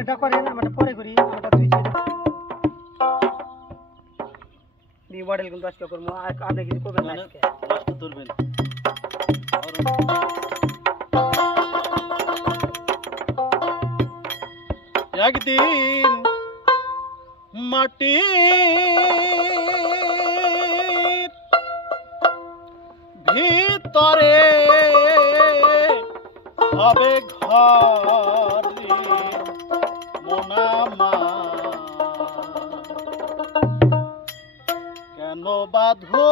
এটা করেন, আমরা পরে করি। আমরা দুই দি মডেল কিন্তু আজকে করবো। আপনি কিছু করবেন না আজকে, কষ্ট করবেন। একদিন মাটি ভিতরে হবে ঘর মোনামা, কেন বাঁধো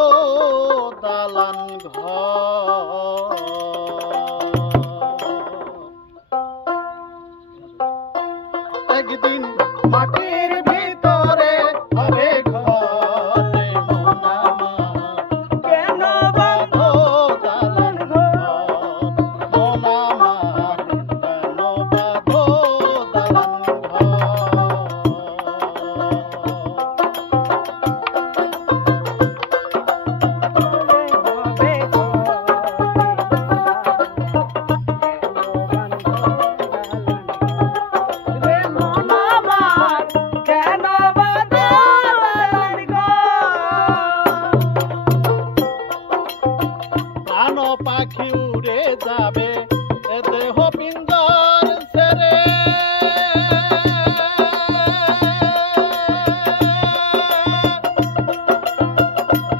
দালান ঘর? একদিন মাটির ভিতরে হবে ঘর মোনামা, কেন বাঁধো দালান ঘর মোনামা, কেন বাঁধো দালান পাখি উড়ে যাবে দেহ পিঞ্জর ছেড়ে,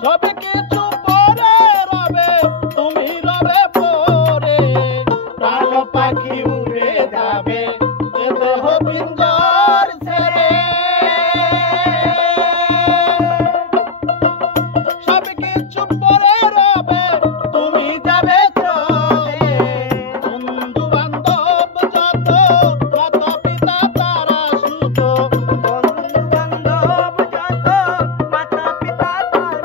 সব কিছু পরে রবে তুমি রবে পরে, প্রাণ পাখি উড়ে যাবে দেহ পিঞ্জর ছেড়ে, সব কিছু পরে রবে তুমি যাবে চলে, বন্ধু বান্ধব যত মাতা পিতা তারা সুত, বন্ধু বান্ধব যত মাতা পিতা তারা,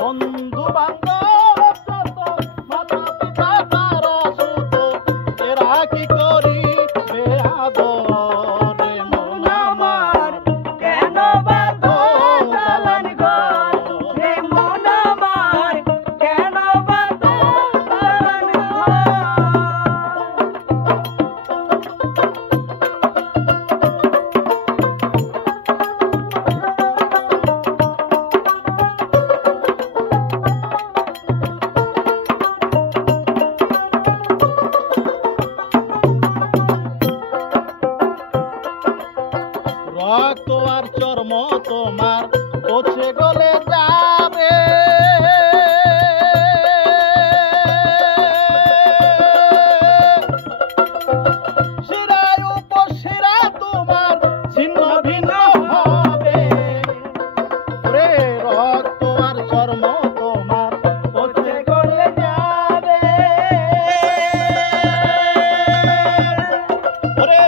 বন্ধু বান্ধব যত মাতা পিতা তারা সুত, এরা কি করিবে আদরে মন আমার, কেন বাঁধো দালান ঘর রে মন আমার, কেন বাঁধো দালান ঘর? রক্ত আর চর্ম তোমার পচে গলে যাবে, শিরায় উপশিরা তোমার ছিন্ন ভিন্ন হবে, ওরে রক্ত আর চর্ম তোমার পচে গলে যাবে, ওরে